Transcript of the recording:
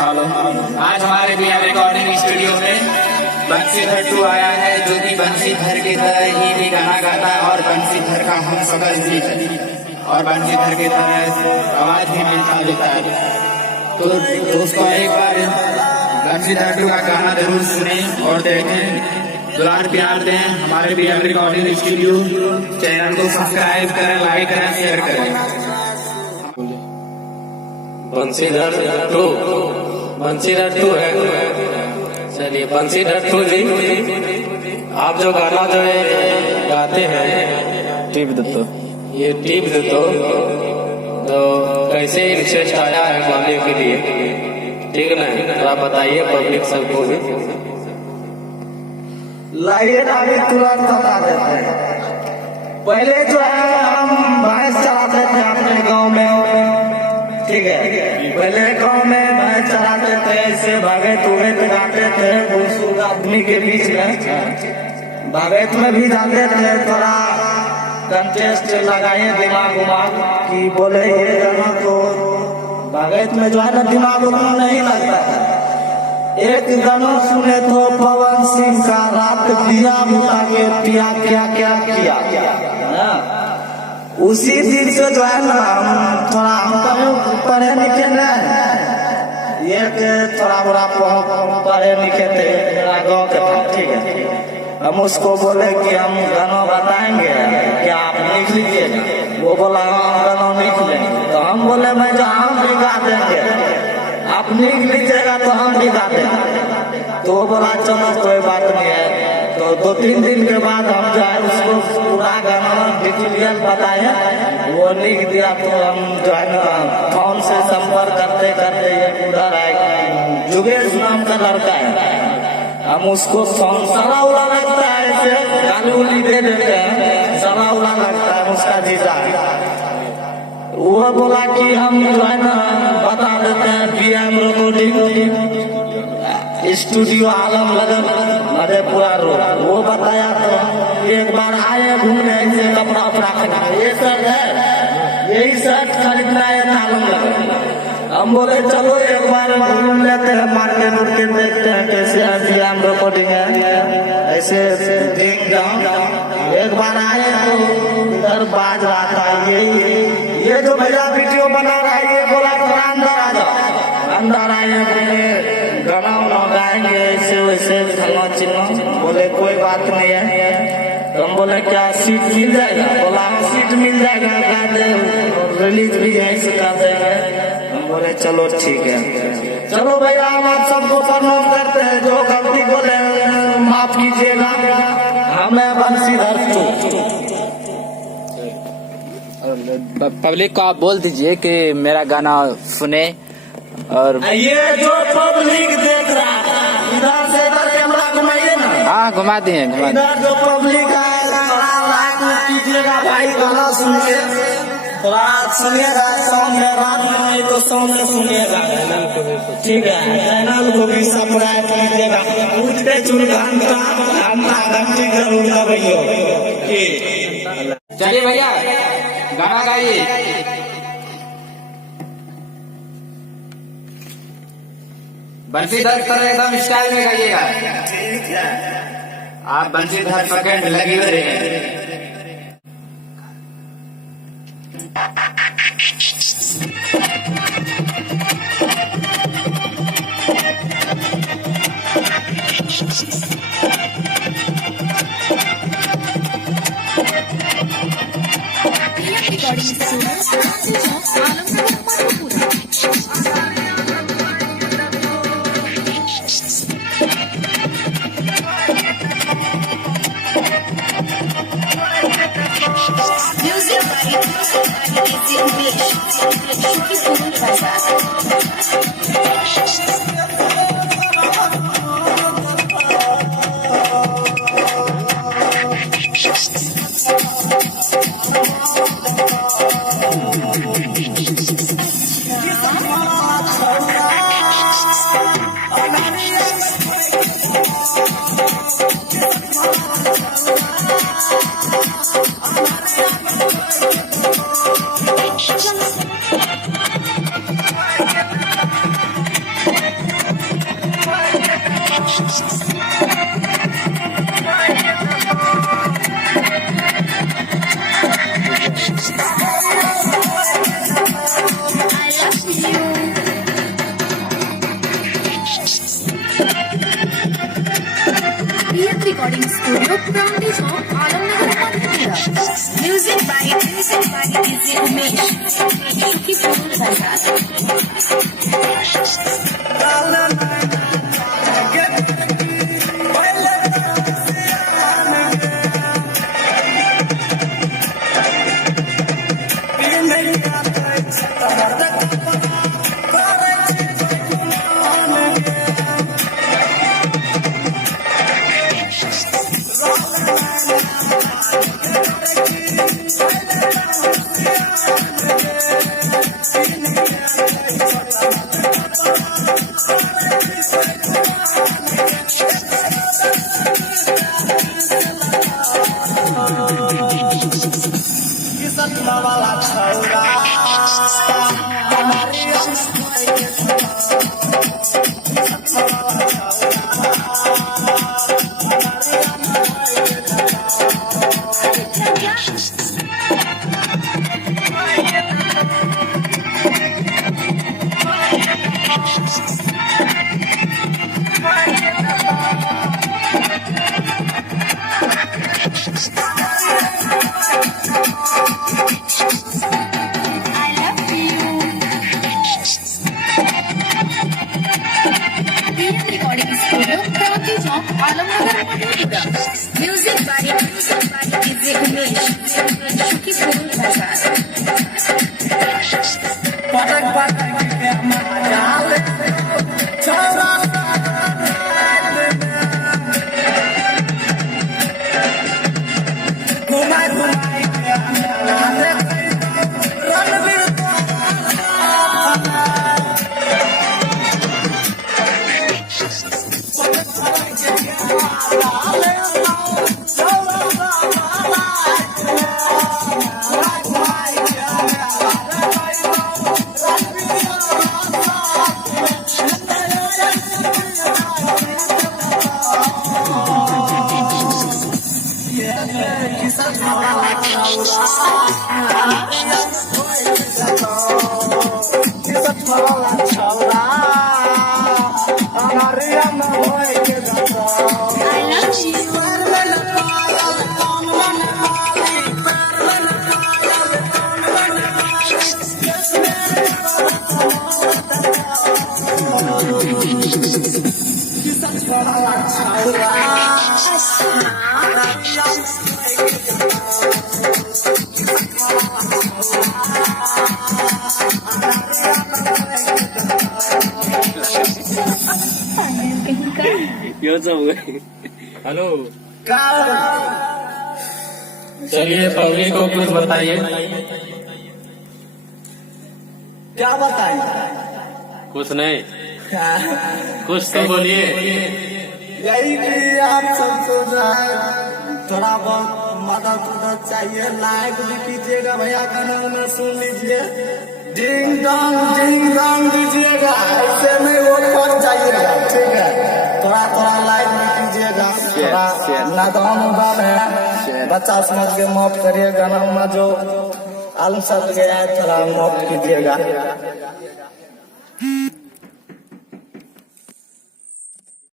Hello. आज हमारे भी यहाँ रिकॉर्डिंग स्टूडियो में बंसीधर 2 आया है, जो कि बंसीधर की तरह ही भी गाना गाता है और बंसीधर का हम सकल भी है और बंसीधर की तरह आवाज भी मिलता जुलता है। तो दोस्तों एक बार बंसीधर 2 का गाना जरूर सुने और देखें, दुलार प्यार दें। हमारे भी रिकॉर्डिंग स्टूडियो चैनल को सब्सक्राइब करें, लाइक करें, शेयर करें। बंसीधर 2 है। चलिए बंसीधर 2 जी, आप जो गाना जो है गाते हैं टिप दो तो ये टिप दो तो कैसे इंटरेस्ट आया है गाने के लिए, ठीक ना? थोड़ा बताइए पब्लिक सबको भी। लाइए अभी तुरंत बता देते हैं। पहले जो है हम भैंस चलाते थे अपने गांव में, ठीक है। पहले गांव में भैंस चलाते थे, ऐसे भागेत उगेत गाते थे बुजुर्ग आदमी के बीच में, भागेत में भी जाते थे। थोड़ा कंटेस्ट लगाए दिमाग उमाग कि बोले ये गाना, तो भागेत में जो है ना दिमाग उतना नहीं लगता है। एक गाना सुने तो पवन सिंह का रात दिया बुता के पिया क्या क्या किया, उसी दिन से जो है ना हम थोड़ा पढ़े लिखे नहीं, एक थोड़ा बड़ा पढ़े लिखे थे मेरा गाँव के था, ठीक है। हम उसको बोले कि हम गाना बताएंगे, क्या आप लिख लीजिएगा? वो बोला हम गाना लिख लेंगे। तो हम बोले मैं जो हम भी गा देंगे, आप लिख लीजिएगा तो हम भी गा देंगे। तो वो बोला चलो कोई बात नहीं है। तो 2-3 दिन के बाद हम जो है उसको पूरा गाना डिटेल बताए, वो लिख दिया। तो हम जो है ना फोन से संपर्क करते करते ये पूरा जुगेश नाम का लड़का है, हम उसको फोन सला उला लगता है, ऐसे गाली उली दे देते हैं, सला उला लगता है उसका जीजा। वो बोला कि हम जो है ना बता देते हैं PM रिकॉर्डिंग स्टूडियो आलम लगन मधेपुरा रोड, वो बताया। तो एक बार आए घूमने, ऐसे कपड़ा उपड़ा खरीदना, ये शर्ट है, यही शर्ट खरीदना है आलम लगन। हम बोले चलो एक बार घूम लेते हैं, मार्केट उर्केट देखते हैं कैसे PM रिकॉर्डिंग है, ऐसे देख जाओ। एक बार आए तो इधर बाज रहा था ये जो भैया वीडियो बना रहा है, ये बोला थोड़ा अंदर आ जाओ। अंदर आए, बोले गाना वाना गाएंगे ऐसे वैसे फलना चिल्ला। बोले कोई बात नहीं है। तो हम बोले क्या सीट मिल जाएगा? बोला सीट मिल जाएगा, गा दे, रिलीज भी ऐसे कर देंगे। हम बोले चलो ठीक है। चलो भैया हम आप सबको प्रणाम करते हैं, जो गलती बोले माफ कीजिएगा। हमें बंसीधर 2 पब्लिक को आप बोल दीजिए कि मेरा गाना सुने। और ये जो पब्लिक देख रहा है, इधर से इधर कैमरा घुमाइए ना। हाँ घुमा दिए, घुमा दिए। इधर जो पब्लिक है थोड़ा लाइक कीजिएगा भाई, गाना सुनिए, थोड़ा सुनिएगा। सॉन्ग है रात में, नहीं तो सॉन्ग में सुनिएगा, ठीक है। चैनल को भी सब्सक्राइब कीजिएगा, उठते चुन घंटी जरूर दबाइए। चलिए भैया गाना गाइए। बंसीधर तरह एकदम स्टाइल में गाइएगा। आप बंसीधर सेकंड लगी हुई रहे। Recording Studio, Praunti Chowk, Alamnagar, Mathura. Music by DJ Umesh. Shukipur Bazaar. Recording Studio, Praunti Chowk, Alamnagar, Mathura. Music by DJ Umesh. Shukipur Bazaar. पटक पटक के मजाल छोरा घुमाई घुमाई के रणवीर ये सब हेलो, चलिए पब्लिक को कुछ बताइए। क्या बताएं? कुछ नहीं, कुछ तो बोलिए। यही कि आप सबको जो है थोड़ा बहुत मदद चाहिए, लाइक भी कीजिएगा भैया, गाना वाना सुन लीजिए, डिंग डोंग दीजिएगा, ऐसे में वो फट जाइएगा, ठीक है। थोड़ा थोड़ा लाइक भी कीजिएगा, थोड़ा नादान उदान है, बच्चा समझ के माफ करिए, गाना वाना जो आलम सब गया है थोड़ा माफ कीजिएगा।